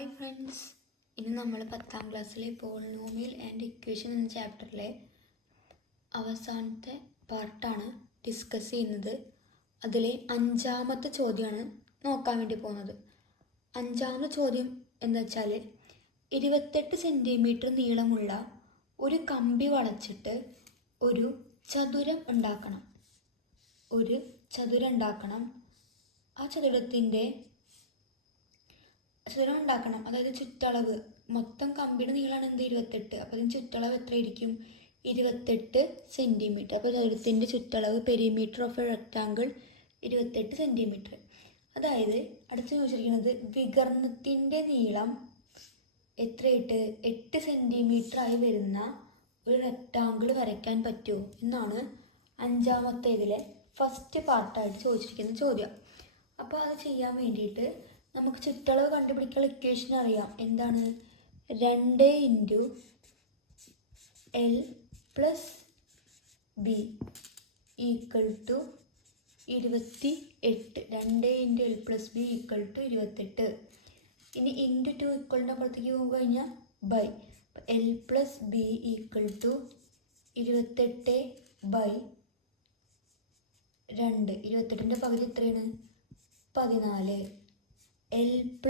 Hi friends, ഇന്ന് നമ്മൾ 10ാം ക്ലാസ്സിലെ പോളിനോമിയൽ ആൻഡ് ഇക്വേഷൻ എന്ന ചാപ്റ്ററിലെ അവസാനത്തെ പാർട്ടാണ് ഡിസ്കസ് ചെയ്യുന്നത്. അതിലെ 5ാമത്തെ ചോദ്യമാണ് നോക്കാൻ വേണ്ടി പോകുന്നത്. 5ാമത്തെ ചോദ്യം എന്താ വെച്ചാൽ 28 സെൻറ്റിമീറ്റർ നീളമുള്ള ഒരു കമ്പി വളച്ചിട്ട് ഒരു ചതുരം ഉണ്ടാക്കണം. ആ ചതുരം ഉണ്ടാക്കണം, അതായത് ചുറ്റളവ്. മൊത്തം കമ്പിയുടെ നീളമാണ് 28. അപ്പോൾ അതിന് ചുറ്റളവ് എത്രയായിരിക്കും? 28 സെൻറ്റിമീറ്റർ. അപ്പോൾ ചതുരത്തിൻ്റെ ചുറ്റളവ് perimeter of A rectangle 28 centimetre. അതായത് അടുത്ത് ചോദിച്ചിരിക്കുന്നത് വികർണത്തിൻ്റെ നീളം എത്രയായിട്ട് 8 സെൻറ്റിമീറ്ററായി വരുന്ന ഒരു റെക്റ്റാങ്കിൾ വരയ്ക്കാൻ പറ്റുമോ എന്നാണ് 5ാമത്തേതിലെ ഫസ്റ്റ് പാർട്ടായിട്ട് ചോദിച്ചിരിക്കുന്ന ചോദ്യം. അപ്പോൾ അത് ചെയ്യാൻ വേണ്ടിയിട്ട് നമുക്ക് ചുറ്റളവ് കണ്ടുപിടിക്കാനുള്ള ഇക്വേഷൻ അറിയാം. എന്താണ്? 2 × L + B = 28. 2 × L + B = 28. ഇനി ഇൻറ്റു 2 = അപ്പുറത്തേക്ക് പോകുമ്പോൾ കഴിഞ്ഞാൽ ബൈ. L + B = 28/2. 28ൻ്റെ പകുതി എത്രയാണ്? 14. L +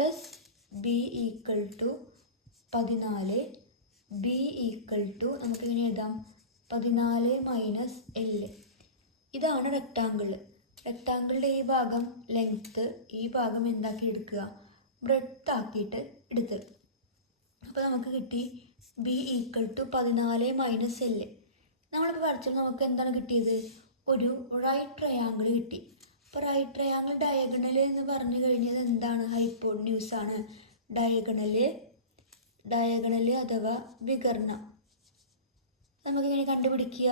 B = 14. B = നമുക്കിങ്ങനെ എഴുതാം 14 - L. ഇതാണ് റെക്റ്റാങ്കിളിൻ്റെ ഈ ഭാഗം ലെങ്ത്ത്, ഈ ഭാഗം എന്താക്കി എടുക്കുക? ബ്രെഡ്ത്ത് ആക്കിയിട്ട് എടുത്ത്. അപ്പോൾ നമുക്ക് കിട്ടി B = 14 - L. നമ്മളിപ്പോൾ വരച്ചാൽ നമുക്ക് എന്താണ് കിട്ടിയത്? ഒരു റൈറ്റ് ട്രയാങ്കിൾ കിട്ടി. അപ്പോൾ റൈറ്റ് ട്രയാങ്കിൾ ഡയഗണൽ എന്ന് പറഞ്ഞു കഴിഞ്ഞാൽ എന്താണ്? ഹൈപ്പോട്ന്യൂസ് ആണ്. ഡയഗണൽ അഥവാ വികർണം നമുക്കിങ്ങനെ കണ്ടുപിടിക്കുക.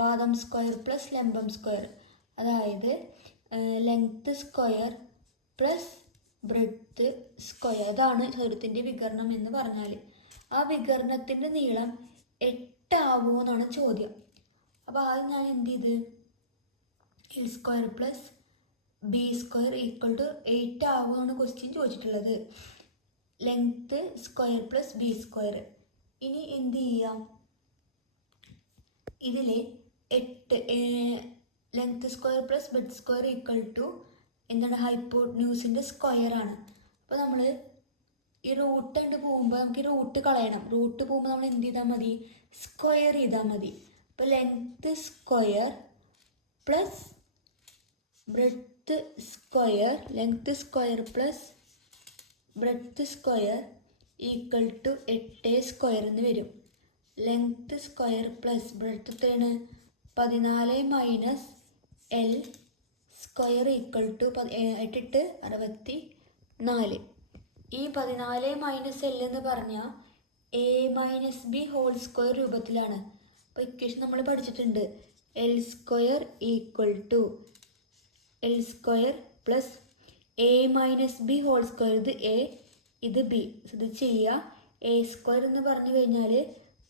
പാദം സ്ക്വയർ + ലംബം സ്ക്വയർ, അതായത് ലെങ്ത്ത് സ്ക്വയർ + ബ്രെഡ്ത്ത് സ്ക്വയർ. അതാണ് ചതുരത്തിൻ്റെ വികർണം എന്ന് പറഞ്ഞാൽ. ആ വികർണത്തിൻ്റെ നീളം 8 ആവുമോ എന്നാണ് ചോദ്യം. അപ്പോൾ ആദ്യം ഞാൻ എന്ത് ചെയ്ത് L² + B² = 8 ആവുകയാണ് ക്വസ്റ്റ്യൻ ചോദിച്ചിട്ടുള്ളത്. Length square + B². ഇനി എന്ത് ചെയ്യാം? ഇതിൽ 8 ലെങ്ത്ത് സ്ക്വയർ + ബ്രെഡ്ത്ത് സ്ക്വയർ = എന്താണ്? ഹൈപ്പോട്ന്യൂസിൻ്റെ സ്ക്വയർ ആണ്. അപ്പോൾ നമ്മൾ ഈ റൂട്ട് കണ്ട് പോകുമ്പോൾ നമുക്ക് ഈ റൂട്ട് കളയണം. റൂട്ട് പോകുമ്പോൾ നമ്മൾ എന്ത് ചെയ്താൽ മതി? സ്ക്വയർ ചെയ്താൽ മതി. അപ്പോൾ length square + breadth square + breadth square = 8² എന്ന് വരും. ലെങ്ത്ത് സ്ക്വയർ + ബ്രെഡ്ത്ത് എത്രയാണ്? 14 - L സ്ക്വയർ = 8 × 64. ഈ 14 - L എന്ന് പറഞ്ഞാൽ A - B ഹോൾ സ്ക്വയർ രൂപത്തിലാണ്. അപ്പോൾ ഇക്വേഷൻ നമ്മൾ പഠിച്ചിട്ടുണ്ട്. L² = L² + A - B whole square. ഇത് A, ഇത് B. ഇത് ചെയ്യുക. A² എന്ന് പറഞ്ഞു കഴിഞ്ഞാൽ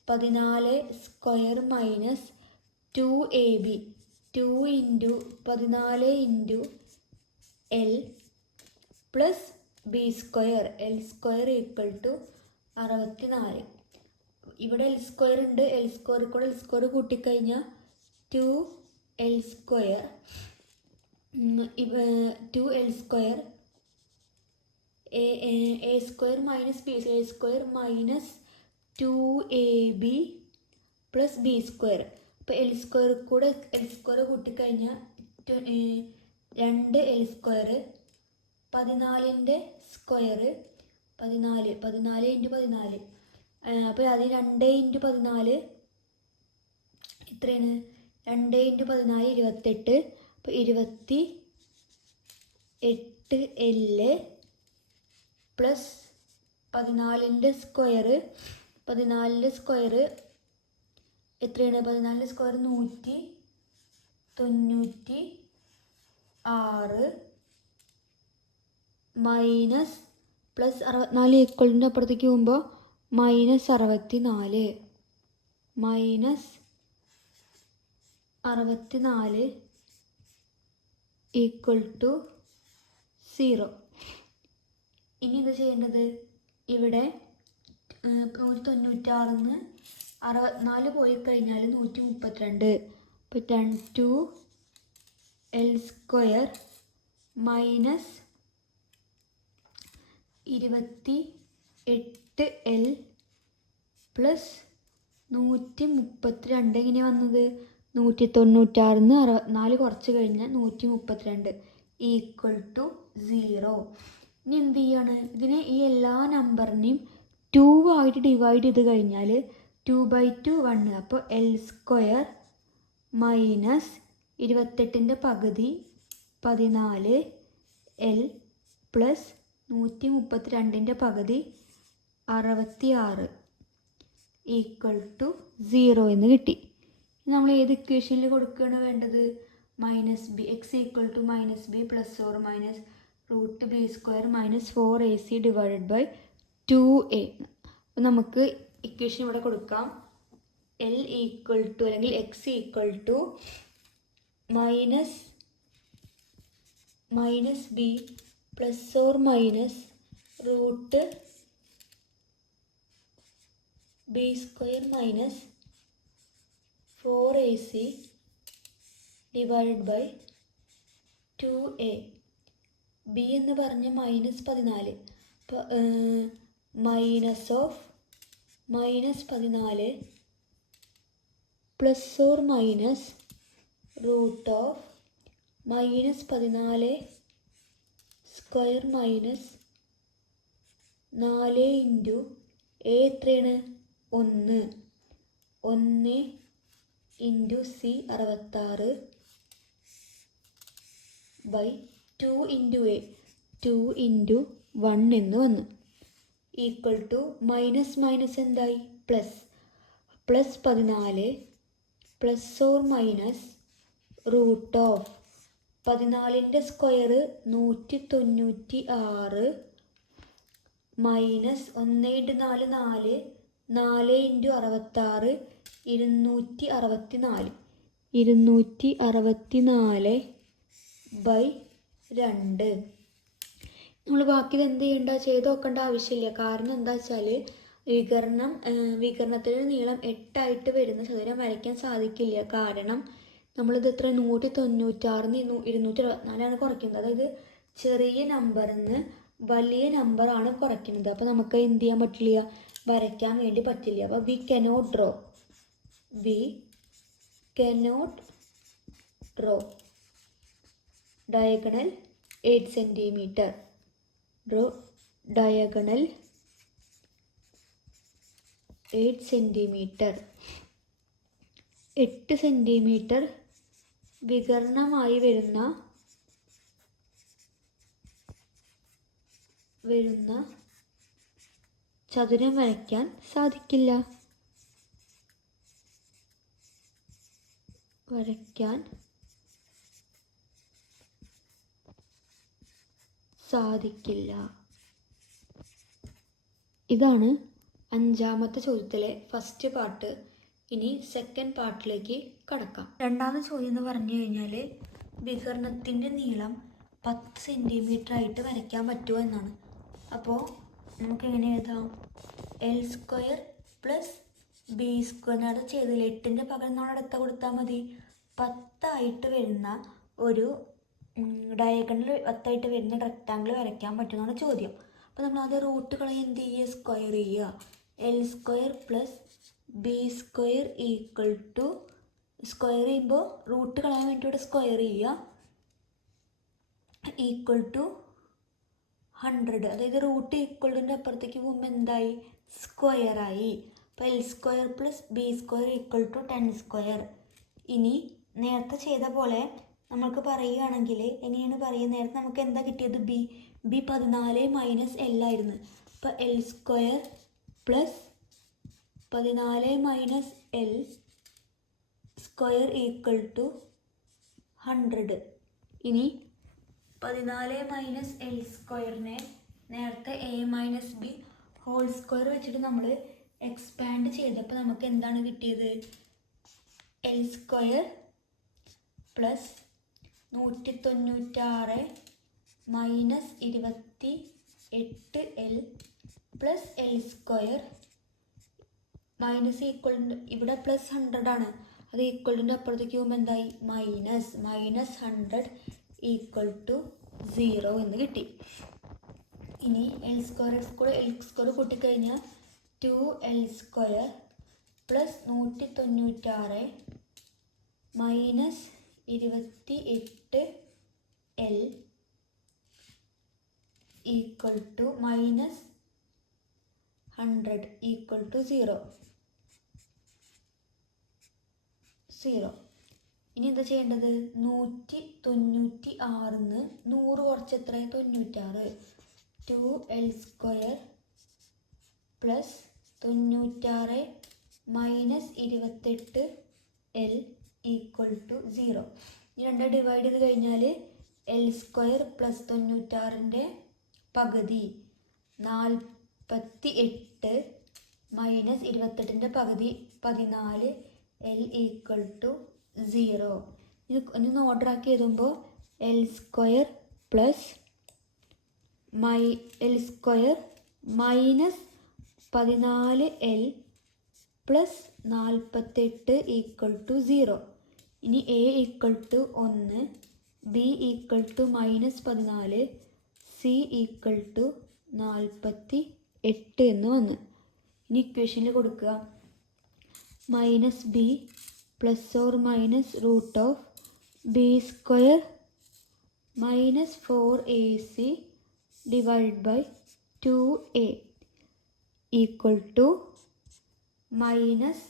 14² - 2AB. 2 × 14 × L + B². L² = 64. ഇവിടെ L² ഉണ്ട്. L² കൂടെ L² കൂട്ടിക്കഴിഞ്ഞാൽ 2L². 2L². A² - B, A² - 2AB + B². അപ്പോൾ L² കൂടെ L² കൂട്ടിക്കഴിഞ്ഞാൽ 2L². 14ൻ്റെ സ്ക്വയർ 14 × 14. അപ്പോൾ അത് 2 × 14 എത്രയാണ്? 2 × 14 28. അപ്പോൾ 28L + 14ൻ്റെ സ്ക്വയർ. 14ൻ്റെ സ്ക്വയർ എത്രയാണ്? 14ൻ്റെ സ്ക്വയർ 196 മൈനസ് +64 = അപ്പുറത്തേക്ക് പോകുമ്പോൾ -64. -64 = 0. ഇനി ഇത് ചെയ്യേണ്ടത് ഇവിടെ 196 64 പോയി കഴിഞ്ഞാൽ 132. അപ്പോൾ 2l² മൈനസ് 28l പ്ലസ് 132 എങ്ങനെയാണ് വന്നത്? 196 64 കുറച്ച് കഴിഞ്ഞാൽ 132 ഈക്വൽ ടു 0. ഇനി എന്ത് ചെയ്യാണ്? ഇതിനെ ഈ എല്ലാ നമ്പറിനെയും 2 ആയിട്ട് ഡിവൈഡ് ചെയ്ത് കഴിഞ്ഞാൽ 2/2 1. അപ്പോൾ l² മൈനസ് 28ൻ്റെ പകുതി 14l പ്ലസ് 132ൻ്റെ പകുതി 66 ഈക്വൽ ടു 0 എന്ന് കിട്ടി. നമ്മൾ ഏത് ഇക്വേഷനിൽ കൊടുക്കുകയാണ് വേണ്ടത്? -b x equal to -b plus or minus √b² minus 4ac divided by 2a. അപ്പോൾ നമുക്ക് ഇക്വേഷൻ ഇവിടെ കൊടുക്കാം. l ഈക്വൽ ടു അല്ലെങ്കിൽ x equal to -b plus or minus √b² minus 4ac divided by 2a. b എന്ന് പറഞ്ഞ -14. അപ്പോൾ minus of -14 plus or minus root of -14² minus 4 into a എത്രയാണ്? 1 into c 66 by 2 into a 2 into 1 എന്ന് വന്നു equal to minus എന്തായി? Plus 14 plus or minus root of 14ൻ്റെ square 196 minus 1 into 4 4 4 into 66 264 by 2. നമ്മൾ ബാക്കി എന്ത് ചെയ്യണ്ട? ചെയ്ത് നോക്കേണ്ട ആവശ്യമില്ല. കാരണം എന്താ വെച്ചാൽ വികരണത്തിൻ്റെ നീളം 8 ആയിട്ട് വരുന്ന ചതുരം വരയ്ക്കാൻ സാധിക്കില്ല. കാരണം നമ്മളിത് എത്ര 196 264 കുറയ്ക്കുന്നത്. അതായത് ചെറിയ നമ്പറിൽ നിന്ന് വലിയ നമ്പറാണ് കുറയ്ക്കുന്നത്. അപ്പോൾ നമുക്ക് എന്ത് ചെയ്യാൻ പറ്റില്ല? വരയ്ക്കാൻ വേണ്ടി പറ്റില്ല. അപ്പോൾ we cannot draw diagonal 8 centimetre. Draw diagonal 8 centimetre. 8 centimetre വികരണമായി വരുന്ന ചതുരം വരയ്ക്കാൻ സാധിക്കില്ല. ഇതാണ് 5ാമത്തെ ചോദ്യത്തിലെ ഫസ്റ്റ് പാർട്ട്. ഇനി സെക്കൻഡ് പാർട്ടിലേക്ക് കടക്കാം. രണ്ടാമത്തെ ചോദ്യം എന്ന് പറഞ്ഞു കഴിഞ്ഞാൽ വികരണത്തിൻ്റെ നീളം 10 സെൻറ്റിമീറ്റർ ആയിട്ട് വരയ്ക്കാൻ പറ്റുമോ എന്നാണ്. അപ്പോൾ നമുക്ക് എങ്ങനെ എഴുതാം? l² പ്ലസ് b² അത് ചെയ്തില്ല. 8ൻ്റെ പകരം നമ്മൾ അടുത്ത കൊടുത്താൽ മതി. 10 ആയിട്ട് വരുന്ന ഒരു ഡയഗണൽ 10 ആയിട്ട് വരുന്ന റെക്റ്റാങ്കിൾ വരയ്ക്കാൻ പറ്റുമെന്നാണ് ചോദ്യം. അപ്പോൾ നമ്മൾ അത് റൂട്ട് കളയും എന്ത് ചെയ്യുക? സ്ക്വയർ ചെയ്യുക. l² plus b² equal to square ചെയ്യുമ്പോൾ റൂട്ട് കളയാൻ വേണ്ടി ഇവിടെ സ്ക്വയർ ചെയ്യുക ഈക്വൽ ടു 100. അതായത് റൂട്ട് ഈക്വലിൻ്റെ അപ്പുറത്തേക്ക് പോകുമ്പോൾ എന്തായി? സ്ക്വയറായി. അപ്പോൾ l² plus b² equal to 10². ഇനി നേരത്തെ ചെയ്ത പോലെ നമുക്ക് പറയുകയാണെങ്കിൽ എങ്ങനെയാണ് പറയുക? നേരത്തെ നമുക്ക് എന്താ കിട്ടിയത്? b 14 മൈനസ് l ആയിരുന്നു. അപ്പോൾ l² plus 14 minus l² equal to 100. ഇനി 14 മൈനസ് l² നേരത്തെ a minus b whole square വെച്ചിട്ട് നമ്മൾ എക്സ്പാൻഡ് ചെയ്തപ്പോൾ നമുക്ക് എന്താണ് കിട്ടിയത്? l² plus 196 minus 28 8L plus L square minus ഈക്വലിൻ്റെ ഇവിടെ പ്ലസ് 100 ആണ്, അത് ഈക്വലിൻ്റെ അപ്പുറത്തേക്ക് പോകുമ്പോൾ എന്തായി -100 ഈക്വൽ ടു 0 എന്ന് കിട്ടി. ഇനി L സ്ക്വയർ കൂട്ടിക്കഴിഞ്ഞാൽ 2L square plus 196 minus 28L equal to -100 equal to 0. ഇനി എന്താ ചെയ്യേണ്ടത്? 196 100 കുറച്ച് എത്ര? 96. 2L square plus 96 minus 28L equal to 0. ഇനി 2 ഡിവൈഡ് ചെയ്ത് കഴിഞ്ഞാൽ L സ്ക്വയർ പ്ലസ് 96ൻ്റെ പകുതി 48 മൈനസ് 28ൻ്റെ പകുതി 14 L ഈക്വൽ ടു 0. ഇനി ഓർഡർ ആക്കി എഴുതുമ്പോൾ L square plus L square minus 14L plus 48 equal to 0. ഇനി A equal to 1, B equal to -14, C equal to 48 എന്ന് വന്ന്. ഇനി ഇക്വേഷനിൽ കൊടുക്കുക -B plus or minus root of B square minus 4AC divide by 2A equal to -14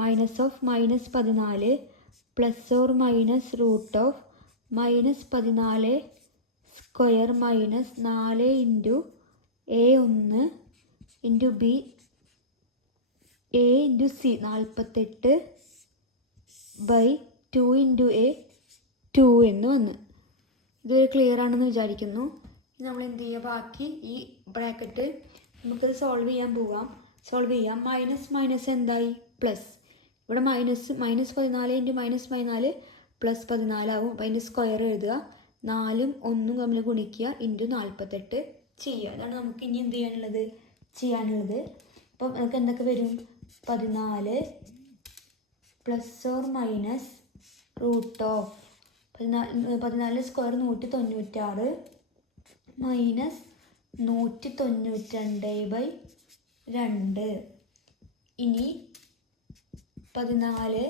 minus of -14 plus or minus root of -14 square minus 4 into A1 into B A into C 48 by 2 into A 2 എന്ന് വന്ന്. ഇതൊരു clear ആണെന്ന് വിചാരിക്കുന്നു. നമ്മൾ എന്ത് ചെയ്യുക? ബാക്കി ഈ ബ്രാക്കറ്റ് നമുക്കത് സോൾവ് ചെയ്യാം. മൈനസ് എന്തായി? പ്ലസ്. ഇവിടെ -14 ഇൻറ്റു -14 പ്ലസ് 14 ആവും. അപ്പോൾ അതിൻ്റെ സ്ക്വയർ എഴുതുക. 4ഉം 1ഉം തമ്മിൽ ഗുണിക്കുക ഇൻറ്റു 48 ചെയ്യുക. അതാണ് നമുക്ക് ഇനി എന്ത് ചെയ്യാനുള്ളത്. അപ്പം നമുക്ക് എന്തൊക്കെ വരും? 14 plus or minus root of 14 square 196 minus 192/2. ഇനി 14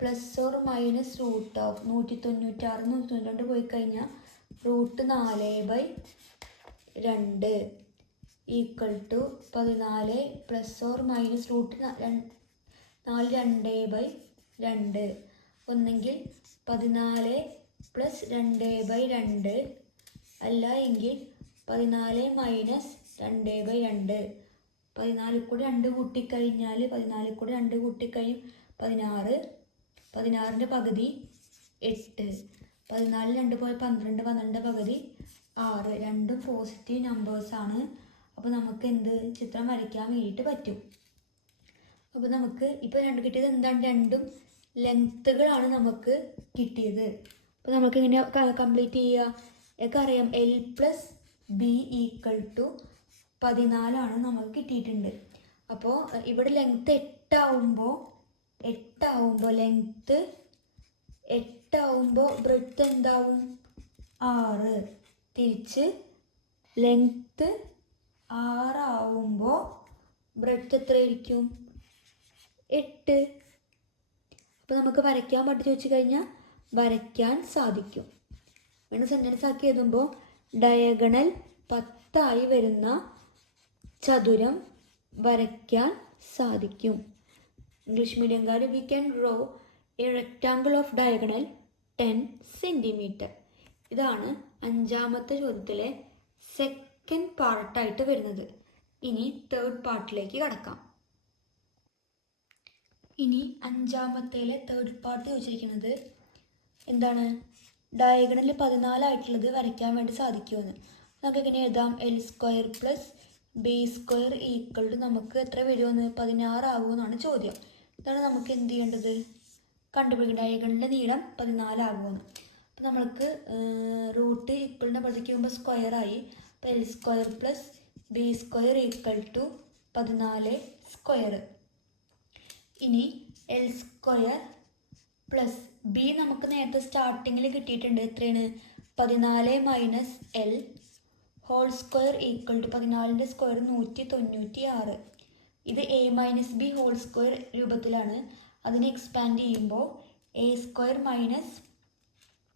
plus or minus root of 196 192 പോയി കഴിഞ്ഞാൽ √4/2 equal to 14 plus or minus √4 ഒന്നെങ്കിൽ 14 പ്ലസ് 2/2 അല്ല എങ്കിൽ 14 മൈനസ് 2/2. 14 കൂടി 2 കൂട്ടിക്കഴിഞ്ഞാൽ 16. 16ൻ്റെ പകുതി 8. 14 2 പോയി 12. 12ൻ്റെ പകുതി 6. രണ്ടും പോസിറ്റീവ് നമ്പേഴ്സാണ്. അപ്പോൾ നമുക്ക് ചിത്രം വരയ്ക്കാൻ വേണ്ടിയിട്ട് പറ്റും. അപ്പോൾ നമുക്ക് ഇപ്പോൾ കിട്ടിയത് എന്താണ്? രണ്ടും ലെങ്ത്തുകളാണ് നമുക്ക് കിട്ടിയത്. അപ്പോൾ നമുക്ക് ഇങ്ങനെ കംപ്ലീറ്റ് ചെയ്യുക. ഒക്കെ അറിയാം L plus B equal to 14 നമുക്ക് കിട്ടിയിട്ടുണ്ട്. അപ്പോൾ ഇവിടെ ലെങ്ത്ത് 8 ആവുമ്പോൾ ലെങ്ത്ത് 8 ആവുമ്പോൾ ബ്രെഡ്ത്ത് എന്താവും? 6. തിരിച്ച് ലെങ്ത്ത് 6 ആവുമ്പോൾ ബ്രെഡ്ത്ത് എത്രയായിരിക്കും? 8. അപ്പോൾ നമുക്ക് വരയ്ക്കാൻ പഠിച്ചു വെച്ച് കഴിഞ്ഞാൽ വരയ്ക്കാൻ സാധിക്കും. വേണ്ട സെൻറ്റൻസ് ആക്കി എഴുതുമ്പോൾ ഡയഗണൽ 10 വരുന്ന ചതുരം വരയ്ക്കാൻ സാധിക്കും. ഇംഗ്ലീഷ് മീഡിയംകാർ we can draw a rectangle of diagonal 10 centimetre. ഇതാണ് 5ാമത്തെ ചോദ്യത്തിലെ സെക്കൻഡ് പാർട്ടായിട്ട് വരുന്നത്. ഇനി തേർഡ് പാർട്ടിലേക്ക് കടക്കാം. ഇനി 5ാമത്തേലെ തേർഡ് പാർട്ട് ചോദിച്ചിരിക്കുന്നത് എന്താണ്? ഡയഗണൽ 14 ആയിട്ടുള്ളത് വരയ്ക്കാൻ വേണ്ടി സാധിക്കുമെന്ന്. നമുക്ക് എങ്ങനെ എഴുതാം? L square plus B square equal to നമുക്ക് എത്ര വരുമെന്ന്? 16 ആകുമെന്നാണ് ചോദ്യം. ഇതാണ് നമുക്ക് എന്ത് ചെയ്യേണ്ടത്? കണ്ടുപിടിക്കുക. ഡയഗണലിൻ്റെ നീളം 14 ആകുമെന്ന്. അപ്പോൾ നമ്മൾക്ക് റൂട്ട് ഈക്വലിൻ്റെ അപ്പുറത്തേക്ക് പോകുമ്പോൾ സ്ക്വയറായി. അപ്പോൾ L square plus B square equal to 14 square. ഇനി എൽ സ്ക്വയർ പ്ലസ് ബി നമുക്ക് നേരത്തെ സ്റ്റാർട്ടിങ്ങിൽ കിട്ടിയിട്ടുണ്ട്. എത്രയാണ്? 14 minus L whole square equal to 14ൻ്റെ സ്ക്വയർ 196. ഇത് A minus B whole square രൂപത്തിലാണ്. അതിനെ എക്സ്പാൻഡ് ചെയ്യുമ്പോൾ A square minus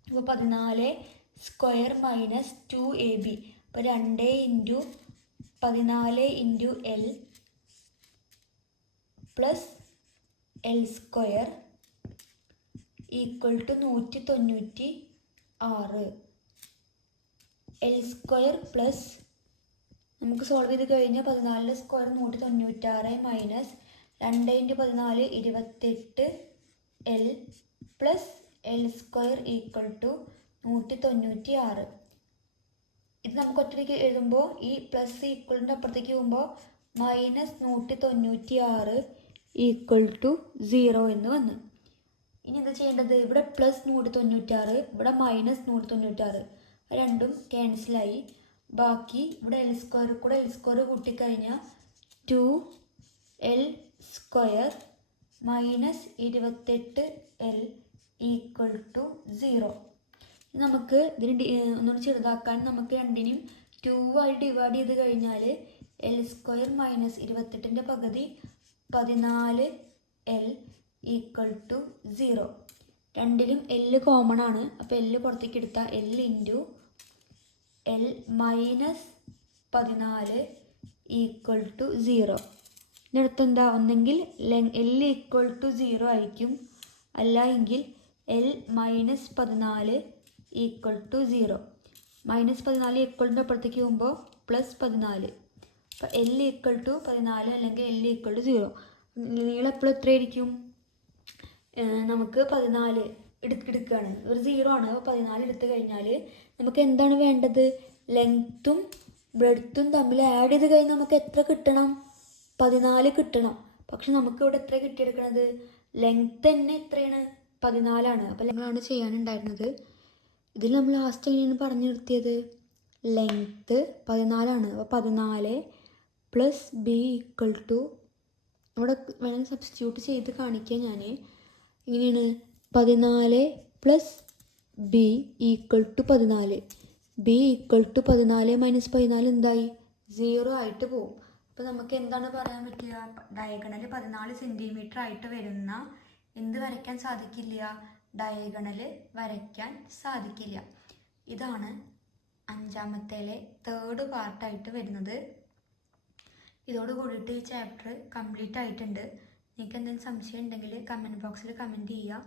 14 square minus 2ab. അപ്പോൾ 2 into 14 into L plus L square equal to 196. L square plus നമുക്ക് സോൾവ് ചെയ്ത് കഴിഞ്ഞാൽ 14 square 196 minus 2 into 14 28 L plus L square equal to 196. ഇത് നമുക്ക് ഒറ്റയ്ക്ക് എഴുതുമ്പോൾ ഈ പ്ലസ് ഈക്വലിൻ്റെ അപ്പുറത്തേക്ക് പോകുമ്പോൾ മൈനസ് 196 ഈക്വൽ ടു 0 എന്ന് വന്നു. ഇനി എന്താ ചെയ്യേണ്ടത്? ഇവിടെ പ്ലസ് 196, ഇവിടെ മൈനസ് 196, രണ്ടും ക്യാൻസലായി. ബാക്കി ഇവിടെ എൽ സ്ക്വയർ കൂടെ എൽ സ്ക്വയർ കൂട്ടിക്കഴിഞ്ഞാൽ 2l square minus 28 L equal to 0. നമുക്ക് ഇതിന് ഒന്നുകൂടി ചെറുതാക്കാൻ നമുക്ക് രണ്ടിനെയും 2 ആയി ഡിവൈഡ് ചെയ്ത് കഴിഞ്ഞാൽ എൽ സ്ക്വയർ മൈനസ് 28ൻ്റെ പകുതി 14l ഈക്വൽ ടു 0. രണ്ടിലും എൽ കോമൺ ആണ്. അപ്പോൾ എൽ പുറത്തേക്ക് എടുത്താൽ L into L minus 14 equal to 0. ഇതിനടുത്ത് എന്താ? ഒന്നെങ്കിൽ എൽ ഈക്വൽ ടു 0 ആയിരിക്കും, അല്ല എങ്കിൽ L minus 14 equal to 0. Minus 14 ഈക്വലിൻ്റെ അപ്പുറത്തേക്ക് പോകുമ്പോൾ പ്ലസ് 14. അപ്പോൾ എൽ ഈക്വൽ ടു 14 അല്ലെങ്കിൽ എൽ ഈക്വൽ ടു 0. നീളം എപ്പോഴും എത്രയായിരിക്കും? നമുക്ക് 14 എടുക്കുകയാണ്, ഒരു 0 ആണ്. അപ്പോൾ 14 എടുത്തു കഴിഞ്ഞാൽ നമുക്ക് എന്താണ് വേണ്ടത്? ലെങ്ത്തും ബ്രെഡ്ത്തും തമ്മിൽ ആഡ് ചെയ്ത് കഴിഞ്ഞാൽ നമുക്ക് എത്ര കിട്ടണം? 14 കിട്ടണം. പക്ഷെ നമുക്ക് ഇവിടെ എത്ര കിട്ടിയെടുക്കണത്? ലെങ്ത്ത് തന്നെ എത്രയാണ്? 14 അപ്പോൾ ഞങ്ങളാണ് ചെയ്യാനുണ്ടായിരുന്നത്. ഇതിൽ നമ്മൾ ലാസ്റ്റ് എങ്ങനെയാണ് പറഞ്ഞു നിർത്തിയത്? ലെങ്ത്ത് 14. അപ്പോൾ 14 പ്ലസ് ബി ഈക്വൽ ടു, അവിടെ വേണമെങ്കിൽ സബ്സ്റ്റിറ്റ്യൂട്ട് ചെയ്ത് കാണിക്കാം ഞാൻ. ഇങ്ങനെയാണ് 14 plus B equal to 14. B equal to 14 minus 14 എന്തായി? 0 ആയിട്ട് പോകും. അപ്പോൾ നമുക്ക് എന്താണ് പറയാൻ പറ്റുക? ഡയഗണൽ 14 സെൻറ്റിമീറ്റർ ആയിട്ട് വരുന്ന എന്ത് വരയ്ക്കാൻ സാധിക്കില്ല? ഡയഗണൽ വരയ്ക്കാൻ സാധിക്കില്ല. ഇതാണ് അഞ്ചാമത്തേലെ തേർഡ് പാർട്ടായിട്ട് വരുന്നത്. ഇതോട് കൂടിയിട്ട് ഈ ചാപ്റ്റർ കംപ്ലീറ്റ് ആയിട്ടുണ്ട്. നിങ്ങൾക്ക് എന്തെങ്കിലും സംശയം ഉണ്ടെങ്കിൽ കമൻറ്റ് ബോക്സിൽ കമൻറ്റ് ചെയ്യുക.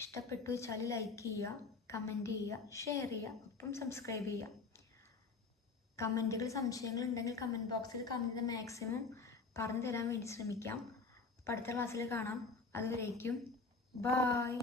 ഇഷ്ടപ്പെട്ടു വെച്ചാൽ ലൈക്ക് ചെയ്യുക, കമൻറ്റ് ചെയ്യുക, ഷെയർ ചെയ്യുക, ഒപ്പം സബ്സ്ക്രൈബ് ചെയ്യുക. കമൻറ്റുകൾ സംശയങ്ങൾ ഉണ്ടെങ്കിൽ കമൻറ്റ് ബോക്സിൽ കമൻറ്റ് മാക്സിമം പറഞ്ഞു തരാൻ വേണ്ടി ശ്രമിക്കാം. അപ്പോൾ അടുത്ത ക്ലാസ്സിൽ കാണാം. അതുവരേക്കും ബായ്.